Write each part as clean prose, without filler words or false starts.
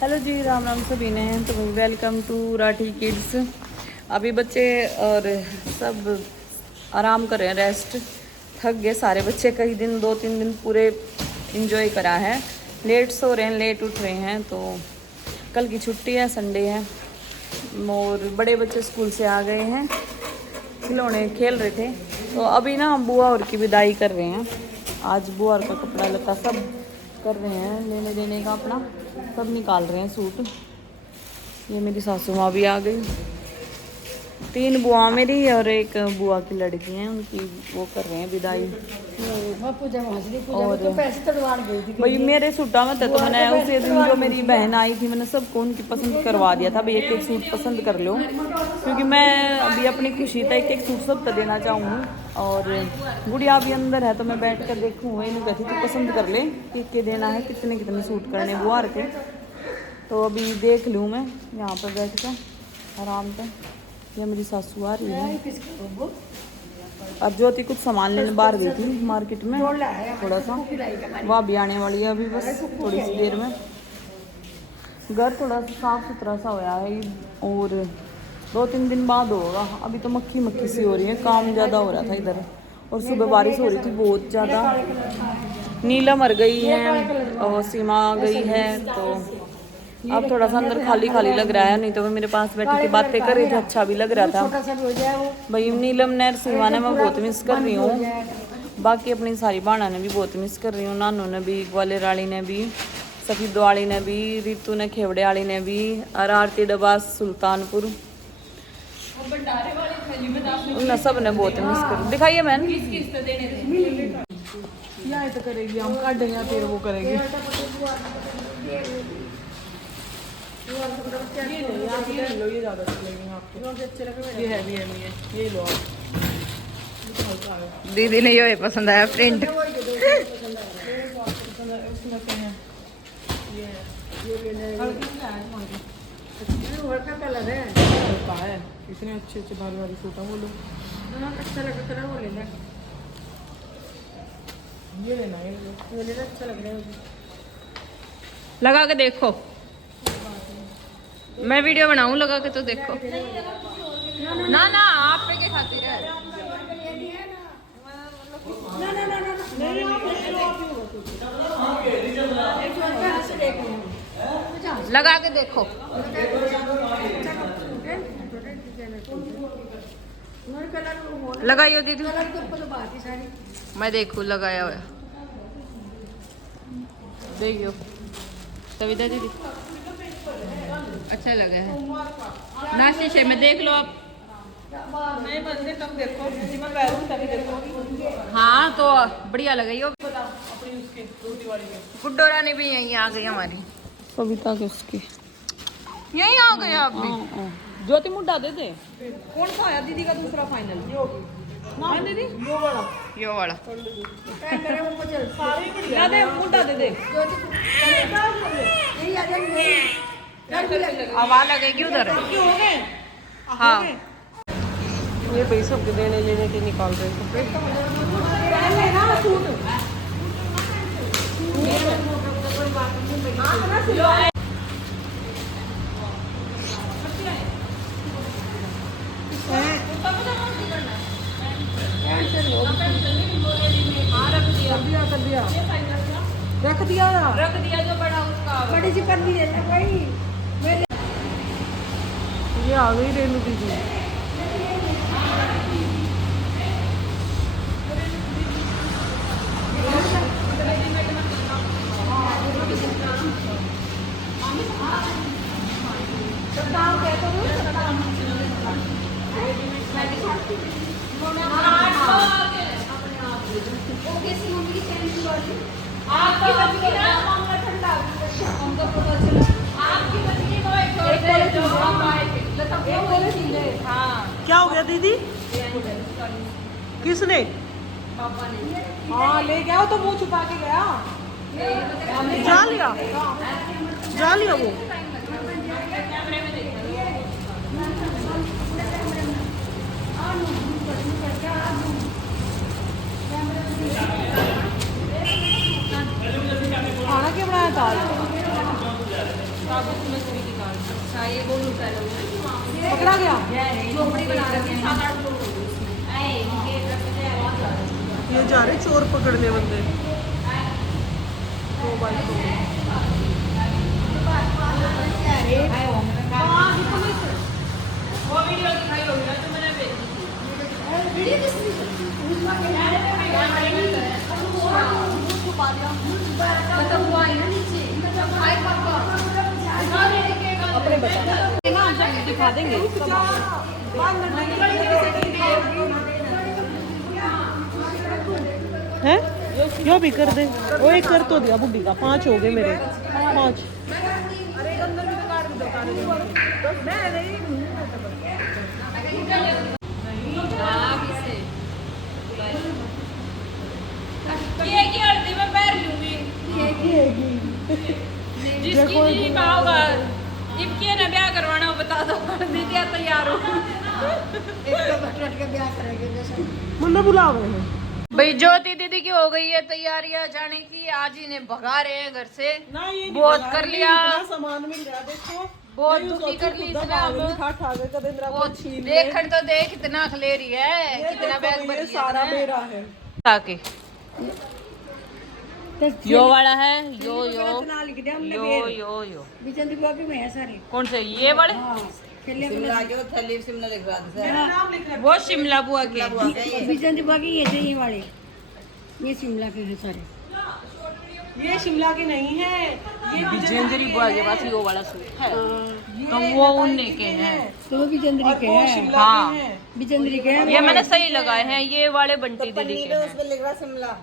Hello जी, राम राम सभी ने। तो वेलकम टू राठी किड्स। अभी बच्चे और सब आराम कर रहे हैं, रेस्ट। थक गए सारे बच्चे, कई दिन 2-3 दिन पूरे इंजॉय करा है। लेट सो रहे हैं, लेट उठ रहे हैं। तो कल की छुट्टी है, संडे है और बड़े बच्चे स्कूल से आ गए हैं, खिलौने खेल रहे थे। तो अभी ना बुआ और की विदाई कर रहे हैं। आज बुआ और का कपड़ा लता सब कर रहे हैं, लेने देने का अपना सब निकाल रहे हैं सूट। ये मेरी सासू माँ भी आ गई। 3 बुआ मेरी और एक बुआ की लड़की हैं, उनकी वो कर रहे हैं विदाई। और भाई मेरे सूटा में तो मैंने उसी दिन जो मेरी बहन आई थी, मैंने सबको उनकी पसंद करवा दिया था भाई, एक एक सूट पसंद कर लो, क्योंकि मैं अभी अपनी खुशी था एक एक सूट सब तो देना चाहूँ। और गुड़िया भी अंदर है तो मैं बैठ कर देखूँ, इन्हें कहती तू पसंद कर ले कि देना है, कितने कितने सूट करने बुआ के। तो अभी देख लूँ मैं यहाँ पर बैठ कर आराम से। ये मेरी सासू आ रही है और ज्योति कुछ सामान लेने बाहर गई थी मार्केट में, थोड़ा सा वह भी आने वाली है अभी, बस थोड़ी सी देर में। घर थोड़ा सा साफ सुथरा सा होया है और 2-3 दिन बाद होगा। अभी तो मक्खी मक्खी सी हो रही है, काम ज़्यादा हो रहा था इधर। और सुबह बारिश हो रही थी बहुत ज़्यादा। नीला मर गई है और सीमा आ गई है। तो अब थोड़ा सा अंदर खाली खाली लग रहा है, नहीं तो वो मेरे पास बैठी थी बातें कर रही थी, अच्छा भी लग रहा था भाई। नीलम ने सीमा ने मैं बहुत मिस कर रही हूँ, बाकी अपनी सारी बाणा ने भी बहुत मिस कर रही हूँ। नानू ने भी, ग्वालियर वाली ने भी, सफीद वाली ने भी, रितु ने खेवड़े वाली ने भी, और आरती डबास सुल्तानपुर, उन सब ने बहुत मिस कर। दिखाइए मैन तो करेगी, हम काट देंगे फिर वो करेगी। ये नहीं, आप ये लो, ये ज़्यादा चलेंगे आपके। ये हैवी है, ये लो आप। दीदी ने ये पसंद आया प्रिंट। कलर है, इतने अच्छे अच्छे भारी भारी सूट है। वो लो, अच्छा लगा वो लेना, ये लेना, ये लेना, अच्छा लग रहा है मुझे। लगा के देखो, मैं वीडियो बनाऊं लगा के तो देखो। ना ना आप पे के खातिर है। लगा के देखो, लगाइयो दीदी, मैं देखूं लगाया हुआ। देखियो सविता दीदी, अच्छा लगा है ना, शीशे में देख लो आप। नहीं बंदे कम देखो, तभी देखो। हाँ तो बढ़िया लगी हो। अपनी उसकी रोटी वाली में गुड्डो रानी भी यहीं आ गई हमारी, कविता के उसकी यहीं आ गए आप भी। ज्योति मुड्डा दे दे। कौन सा आया दीदी का दूसरा फाइनल? ना दीदी, यो वाला ना दे, मुड्डा दे दे। हवा लगेगी उधर। हाँ ये भाई सबके देने लेने के निकाल रहे हैं। रख दिया जो बड़ा उसका बड़ी सी पन्नी लेना भाई। ये आ गई रेनू दीदी। क्या हो गया दीदी? किसने? हाँ ले गया, तो मुंह छुपा के गया। जा लिया वो। खाना क्या बनाया दाल? साबुत मछली की दाल। अच्छा ये गोलू पहले पकड़ा गया। झोपड़ी बना रखी है 7-8 लोग ये जा रहे चोर पकड़ने बंदे। 2 बाइक हो गई। वो वीडियो दिखाई होगी ना जो मैंने भेजी थी। मतलब वो आई ना नीचे हाय पापा अपने बता दिखा देंगे है यो भी कर दे। वो एक कर तो दिया बुड्ढी का। 5 हो गए मेरे 5। ये की हल्दी में पैर लूंगी जिसकी जी कहा होगा जिसकी है ना ब्याह करवाना हो बता दो हल्दी क्या तैयार हो मुन्ना बुला रहे हैं। भाई ज्योति दीदी की हो गई है तैयारियां जाने की। आज इन्हें भगा रहे हैं घर से। बहुत कर लिया, सामान मिल रहा देखो। बहुत दुखी कर ली इसने अब। देखकर तो देख कितना खलेरी है, कितना बैग भर लिया सारा मेरा है। ताकि यो वाला है यो यो यो यो यो कौन से ये वाले शिमला के थैली शिमला लिख रहा था वो शिमला बुआ के ये शिमला के हैं सारे। ये शिमला के नहीं है, ये विजेंद्री बुआ के पास यो वाला सूट है तो वो उन्ने के हैं। तो वो बिजेंद्री के हैं। हाँ बिजेंद्री के हैं। ये मैंने सही लगाए हैं, ये वाले बंटी दीदी के हैं। उस पे लिख रहा शिमला।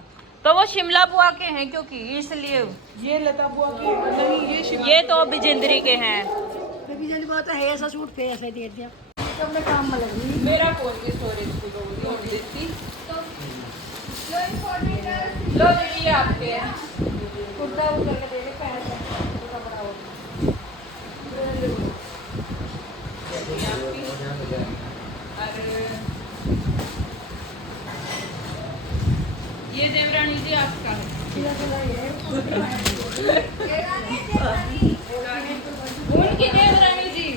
तो वो शिमला बुआ के हैं क्योंकि इसलिए ये लता बुआ की नहीं, ये शिमला ये तो बिजेंद्री के हैं। तो बिजेंद्री बहुत है ऐसा सूट पे ऐसा दे दिया। तो मैं काम में लगी। मेरा फोन की स्टोरेज की होगी देती लो दीदी ये आपके हैं कुर्ता वो करके दे दे पैर से। कुर्ता बड़ा हो ये देवरानी जी आपका है उनकी देवरानी जी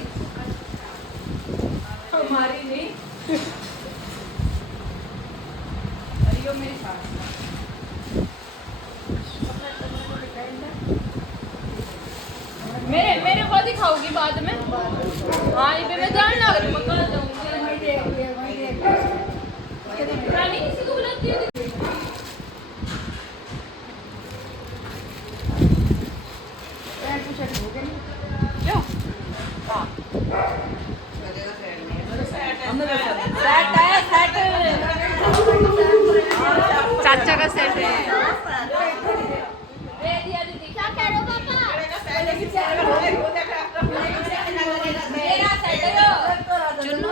हमारी नहीं अरे यो मेरे साथ मेरे को दिखाओगी बाद में। हाँ ये पे मैं जानना अगर मैं कल जाऊंगी रानी किसी को बुलाती है चाचा का सेट है। क्या कह रहे हो पापा? मेरा सेट है यो। चुन्नू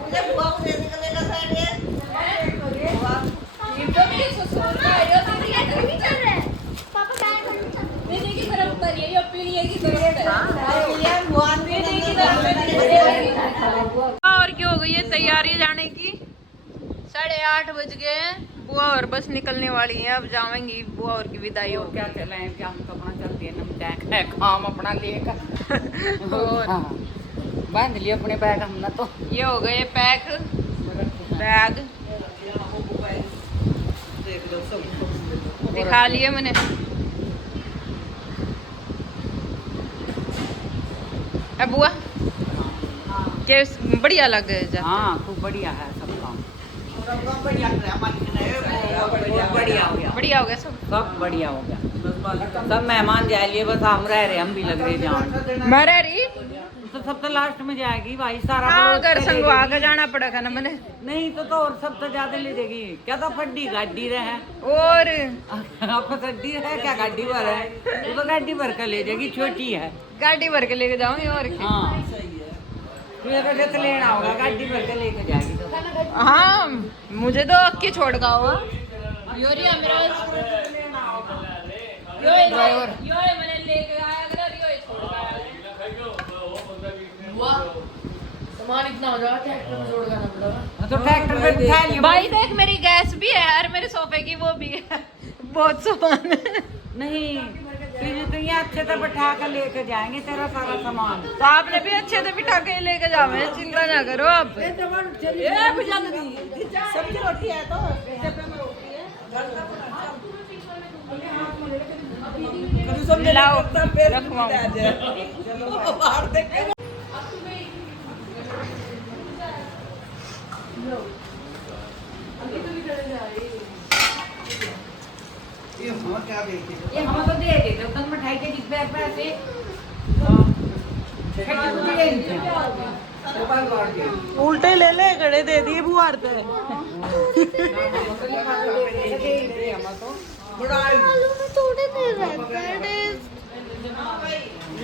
मुझे बुआ को दे निकलेगा साइड ये। ये तो मेरे ससुर का है यो तो ये नहीं चल रहा है। पापा क्या कर दीदी की तरफ करिए यो पीढ़ी की तरफ है। ये बुआ ने दीदी की तरफ और क्या हो गई है तैयारी जाने की। 8:30 बज गए हैं। बुआ और बस निकलने वाली है, अब जाएंगी बुआ और की विदाई हो। क्या चला है क्या हम तो अपना चलती है नमक है काम अपना लेकर और बांध लिया अपने बैग हमने तो। ये हो गए पैक बैग देख लो सब दिखा लिए मैंने। अब बुआ के बढ़िया लग जा। हाँ खूब बढ़िया है सब काम बढ़िया हो गया बढ़िया हो गया सब। सब बढ़िया हो गया। सब मेहमान जा लिए बस हम रह रहे हम भी लग रहे जान मैं रह रही तो सब तो लास्ट में जाएगी भाई सारा हाँ पड़ोस घर से संगवा ले के जाना पड़ेगा ना मैंने। नहीं तो और सब तो ज्यादा ले जाएगी क्या तो फड्डी गाड़ी रहे और आपको गड्डी है क्या गाड़ी भर है वो तो गाड़ी भर कर ले जाएगी छोटी है। गाड़ी भर के लेके जाऊंगी और क्या। हाँ मेरे को लेना होगा गाड़ी भर के लेके जाएगी तो। हाँ मुझे तो अक्की छोड़ का हुआ योरिया मेरा ड्राइवर यो मैंने लेके आया अगर यो छोड़ के आया सामान इतना हो जाएगा ट्रैक्टर में जोड़ करना पड़ेगा। तो ट्रैक्टर में बिठा लिया भाई देख मेरी गैस भी है और मेरे सोफे की वो भी है बहुत सामान है। नहीं फिर तो यहाँ अच्छे से बैठा कर लेके जाएंगे तेरा सारा सामान। तो आपने भी अच्छे से बिठा के लेके जावे, चिंता ना करो आप। सब्जी रोटी है तो डब्बे में रोटी है। लाओ रखवाओ। ये हम तो दे देते तक मिठाई के डिब्बे पैसे उल्टे ले ले गड़े दे दिए बुआर पे।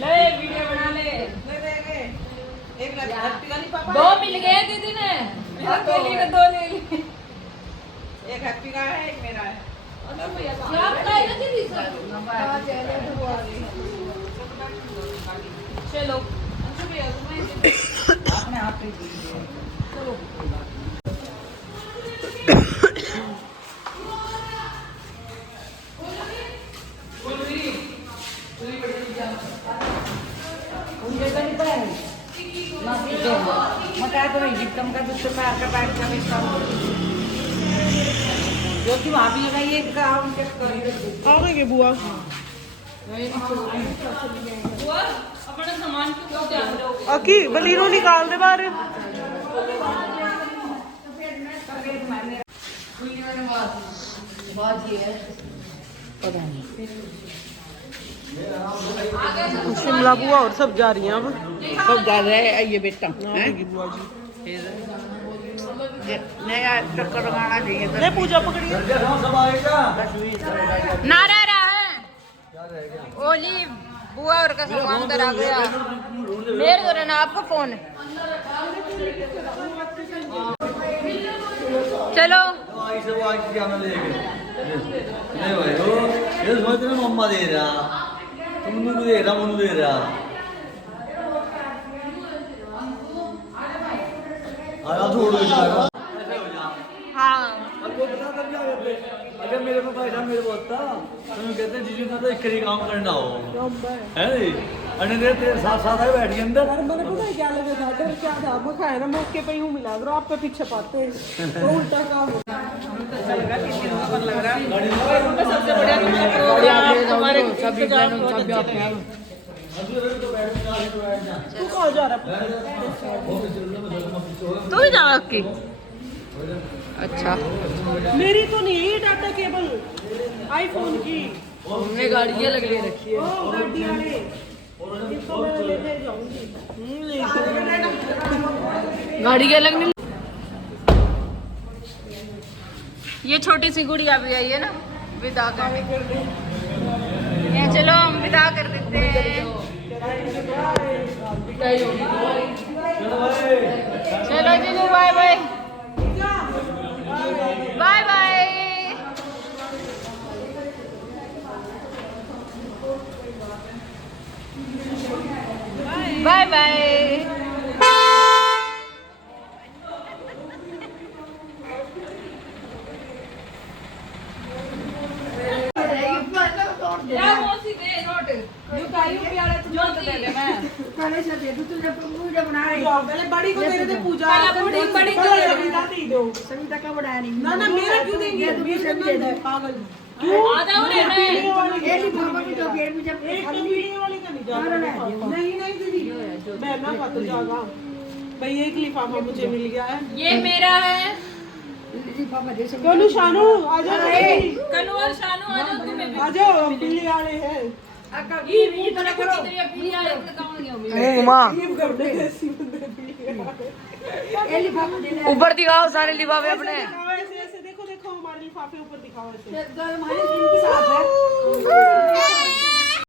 ले वीडियो बना ले। दो मिल गए दीदी ने, अकेली का दो ले ली। एक हैप्पी का है, एक मेरा है। चलो अपने हाथ पे चलो मटा तो नहीं जितम का दूसरे पैर का बैठ का भी जो कि वहाँ भी लगाइए काम चेक करिए। आ गए बुआ। अपना सामान क्यों ध्यान दो। अकी बलीरो निकाल दे बाहर। शिमला बुआ और सब जा रही हैं अब। सब जा रहे हैं ये बेटा आएगी बुआ जी। नया चक्कर लगाना चाहिए। ले पूजा पकड़िए। ना रह रहा है ओली बुआ और का सामान करा गया। मेरे तो ना आपका फोन है। चलो मम्मा दे रहा तुम दे रहा मनु दे रहा हाँ अगर मेरे को पैसा मेरे को होता तो मैं कहते जीजू ना तो एक ही काम करना हो है नहीं अने तेरे साथ साथ आए बैठ के अंदर मैंने पता है क्या लगा था डर क्या था मैं खाया ना मौके पे ही हूँ मिला करो आप पे पीछे पाते हैं तो उल्टा काम होता है। सबसे बढ़िया प्रोग्राम हमारे तू कहाँ जा रहा है? तू ही जा की। अच्छा मेरी तो नहीं है ये डाटा केबल आईफोन की। हमने गाड़ियाँ लग रखी है। ओ गाड़ी वाले इसको मैं लेने जाऊंगी। गाड़ी के अलग नहीं। ये छोटी सी गुड़िया भी आई है ना विदा करने। ये चलो हम विदा कर देते हैं। चलो जीजू bye bye bye bye. Bye bye. बड़ी को दे दे पूजा। बड़ी को दे दो। सविता का बनाया नहीं ना ना मेरा क्यों देंगे? मेरे को दे दो पागल। आधा लेना है। एक ही पापा की तो पेड़ में जब एक तो वीडियो वाली का नहीं जाएगा। नहीं नहीं दीदी मैं ना पता जाएगा भाई। एक लिफाफा मुझे मिल गया है। ये मेरा है। पापा दे सकते कलू शानू आ जाओ। कलू और शानू आ जाओ। तुम्हें आ जाओ बिल्ली वाले हैं। ये मुंह तरह करो। पीली वाले का काम नहीं होगा। ये कर दे ऐसी बंदे बिल्ली वाले। एक लिफाफा देना ऊपर दिखाओ सारे लिफाफे अपने। दिखाओ ऐसे ऐसे देखो देखो हमारे लिफाफे ऊपर दिखाओ ऐसे। हमारे दिन की साथ है